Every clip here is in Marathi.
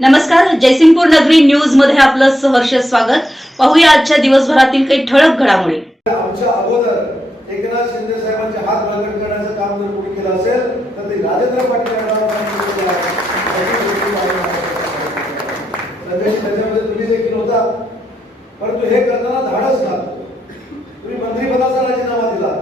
नमस्कार जयसिंगपूर नगरी न्यूजमध्ये आपलं सहर्ष स्वागत. पाहूया आजच्या दिवसभरातील काही ठळक घडामोडी. आमच्या अगोदर एकनाथ शिंदे साहेबांचे हात बळकट करण्याचं काम जर कोणी केलं असेल तर ते राजेंद्र पाटील त्याच्यामध्ये तुम्ही देखील होता. परंतु हे करताना धाडस लागतो तुम्ही मंत्रिपदाचा राजीनामा दिला.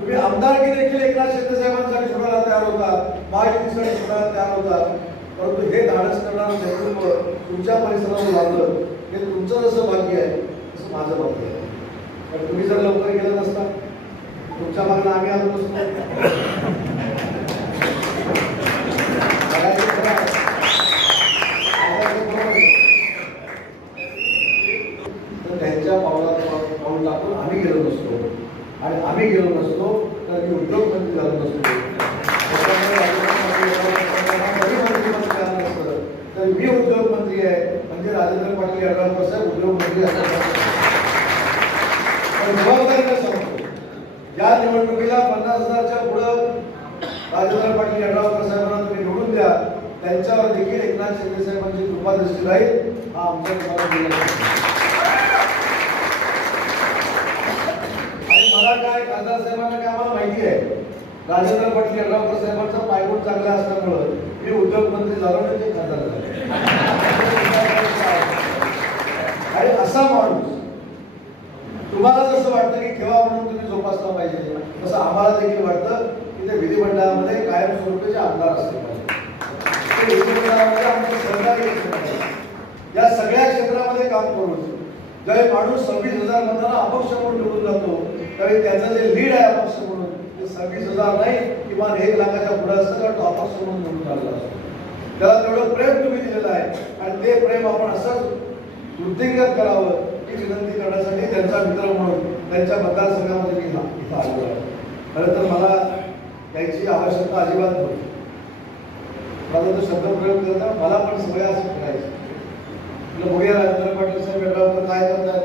तुम्ही आमदारकी देखील एकनाथ शिंदे साहेबांसाठी सोडायला तयार होता. महायुतीसाठी सोडायला तयार होता? परंतु हे धाडस करणारं नेतृत्व तुमच्या परिसरावर लागलं हे तुमचं जसं भाग्य आहे तसं माझं भाग्य आहे. पण तुम्ही जर लवकर गेला नसता तुमच्या मागणं आम्ही आलो नसतो बघायचं खरं आहे. बघायचं बरोबर आहे. तर त्यांच्या पावलात पाऊल पाऊल टाकून आम्ही गेलो नसतो आणि आम्ही गेलो नसतो तर मी उद्योगपती झालो नसतो त्याच्यामुळे राजेंद्र पाटील यांना कधी मंत्रिपद मिळालं नसतं. तर मी उद्योगमंत्री आहे म्हणजे राजेंद्र पाटील यड्रावकर साहेब उद्योगमंत्री असतात पण जबाबदारी काय सांगतो या निवडणुकीला पन्नास हजारच्या पुढं राजेंद्र पाटील यड्रावकर साहेबांना तुम्ही निवडून द्या. त्यांच्यावर देखील एकनाथ शिंदे साहेबांची कृपा दृष्टी राहील. हा आमचा आणि मला काय खासदार साहेबांना काय आम्हाला माहिती आहे? राजेंद्र पाटील यड्रावकर साहेबांचा पायगुण चांगला असल्यामुळं मी उद्योगमंत्री झालो आणि ते खासदार झाले. आणि असा माणूस तुम्हाला जसं वाटतं की ठेवा म्हणून तुम्ही जोपासला पाहिजे तसं आम्हाला देखील वाटतं की ते विधिमंडळामध्ये कायमस्वरूपीचे आमदार असले पाहिजे. विधिमंडळामध्ये या सगळ्या क्षेत्रामध्ये काम करून ज्यावेळी माणूस सव्वीस हजार मतांना अपक्ष म्हणून निवडून जातो त्यावेळी त्याचं जे लीड आहे अपक्ष म्हणून ते सव्वीस हजार नाही किमान एक लाखाच्या पुढे असतं तो अपक्ष म्हणून निवडून आलेला असतो. त्याला तेवढं प्रेम तुम्ही दिलेलं आहे. आणि ते प्रेम आपण असंच वृद्धिंगत करावं ही विनंती करण्यासाठी त्यांचा मित्र म्हणून त्यांच्या मतदारसंघामध्ये मी इथं आलो आहे. खरं तर मला याची आवश्यकता अजिबात नव्हती. माझा तो शब्द प्रयोग करता मला पण सगळ्या असं करायचं. बघूया राजेंद्र पाटील साहेब यड्रावकर काय करतात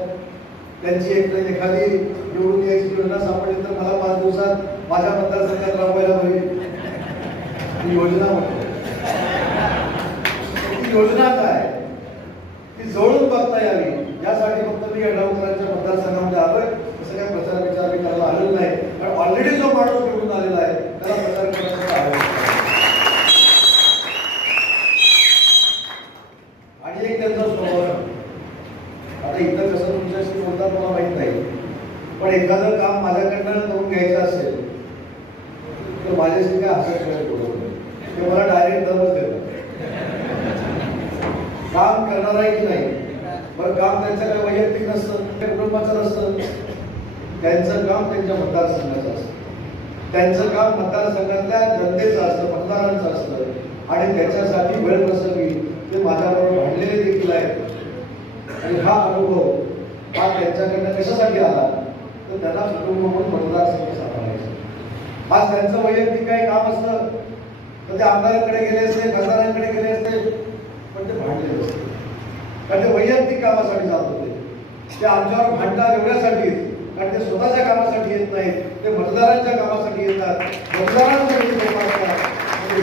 त्यांची एक एखादी निवडून यायची योजना सापडली तर मला पाच दिवसात माझ्या मतदारसंघात राबवायला पाहिजे ही योजना म्हणतो ती योजना काय? ती जवळून बघता यावी. यासाठी फक्त मी यड्रावकरांच्या मतदारसंघामध्ये आलोय. तसं काय प्रचार विचार मी करायला आलेलो नाही. कारण ऑलरेडी जो माणूस निवडून आलेला आहे त्याला प्रचार करण्याचं आणि एक त्यांचा स्वभाव आता इथं कसं तुमच्याशी बोलतात मला माहीत नाही. पण एखादं काम माझ्याकडनं करून घ्यायचं असेल तर माझ्याशी काय हसत नाही. ते मला करणार आहे की नाही. बरं काम त्यांचं काय वैयक्तिक नसतं ते कुटुंबाचं नसतं. त्यांचं काम त्यांच्या मतदारसंघाचं असतं. त्यांचं काम मतदारसंघातल्या जनतेचं असतं मतदारांचं असतं. आणि त्याच्यासाठी वेळ प्रसंगी ते माझ्याबरोबर भांडलेले देखील आहेत. आणि हा अनुभव हा त्यांच्याकडनं कशासाठी आला? तर त्यांना कुटुंब म्हणून मतदारसंघ सांभाळायचं आज त्यांचं वैयक्तिक काही काम असतं तर ते आमदारांकडे गेले असते खासदारांकडे गेले असते पण ते भांडलेले असते. कारण ते वैयक्तिक कामासाठी जात होते. ते आमच्यावर भांडतात एवढ्यासाठी कारण ते स्वतःच्या कामासाठी येत नाहीत. ते मतदारांच्या कामासाठी येतात. मतदारांसाठी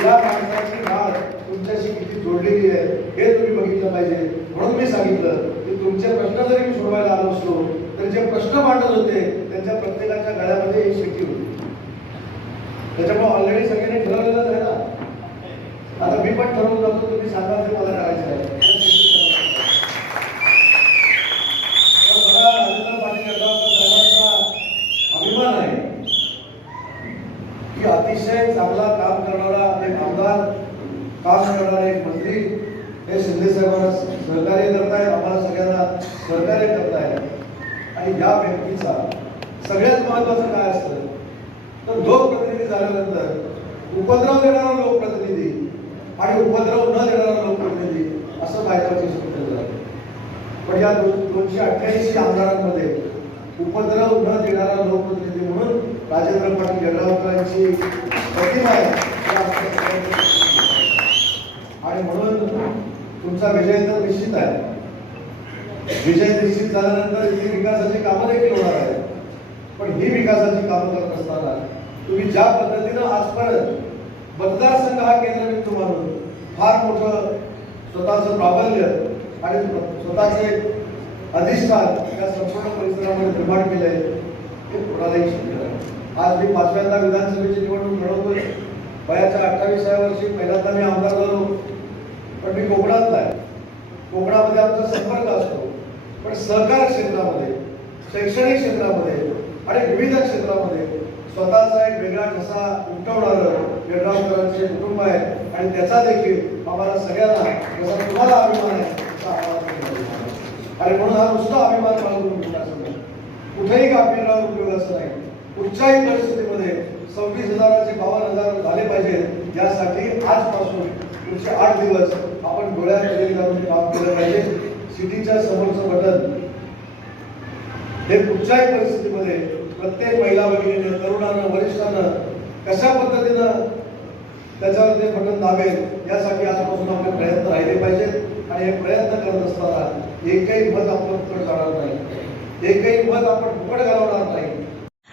या माणसाची नाळ तुमच्याशी किती जोडलेली आहे हे तुम्ही बघितलं पाहिजे. म्हणून मी सांगितलं की तुमचे प्रश्न जरी मी सोडवायला आलो असतो तर जे प्रश्न मांडत होते त्यांच्या प्रत्येकाच्या गळ्यामध्ये ही शिट्टी होती. त्याच्यामुळे ऑलरेडी सगळ्यांनी ठरवलं आहे ना आता मी पण ठरवून जातो तुम्ही सांगा ते मला करायचं आहे तर मला राजेंद्र पाटील यड्रावकर साहेबांचा अभिमान आहे की अतिशय चांगला काम करणारा एक आमदार काम करणारा एक मंत्री हे शिंदे साहेबांना सहकार्य करतायत आम्हाला सगळ्यांना सहकार्य करतायत आणि या व्यक्तीचा सगळ्यात महत्वाचं काय असतं? तर लोकप्रतिनिधी झाल्यानंतर उपद्रव देणारा लोकप्रतिनिधी आणि उपद्रव न देणारा लोकप्रतिनिधी असं कायद्याची सूत्र झालं. पण या दोनशे अठ्ठ्याऐंशी आमदारांमध्ये उपद्रव न देणारा लोकप्रतिनिधी म्हणून राजेंद्र पाटील यड्रावकरांची प्रतिमा आहे. आणि म्हणून तुमचा विजय तर निश्चित आहे. विजय निश्चित झाल्यानंतर ही विकासाची कामं देखील होणार आहेत. पण ही विकासाची कामं करत असताना तुम्ही ज्या पद्धतीनं आजपर्यंत मतदारसंघ हा केंद्रबिंदू मानून फार मोठं स्वतःचं प्राबल्य आणि स्वतःचे अधिष्ठान या संपूर्ण परिसरामध्ये निर्माण केले हे कोणालाही शक्य आज मी पाचव्यांदा विधानसभेची निवडणूक लढवतोय. वयाच्या अठ्ठावीसाव्या वर्षी पहिल्यांदा मी आमदार झालो. पण मी कोकणातला आहे कोकणामध्ये आमचा संपर्क असतो. पण सहकार क्षेत्रामध्ये शैक्षणिक क्षेत्रामध्ये आणि विविध क्षेत्रामध्ये स्वतःचा एक वेगळा ठसा उमटवणारं यड्रावकरांचे कुटुंब आहे आणि त्याचा देखील आम्हाला सगळ्यांना जसा तुम्हाला अभिमान आहे आणि म्हणून हा नुसता अभिमान मला कुठेही गाफील उपयोग असं नाही. कुठच्याही परिस्थितीमध्ये सव्वीस हजाराचे बावन्न हजार झाले पाहिजेत यासाठी आजपासून पुढचे आठ दिवस आपण डोळ्यात जाऊन काम केलं पाहिजे. सिटीच्या समोरचं बटन. हे कुठच्याही परिस्थितीमध्ये प्रत्येक महिला भगिनीने तरुणानं वरिष्ठानं कशा पद्धतीनं त्याच्यावर ते बटन दाबेल यासाठी आजपासून आपले प्रयत्न राहिले पाहिजेत. आणि हे प्रयत्न करत असताना एकही मत आपण फुकट जाणार नाही. एकही मत आपण फुकट घालवणार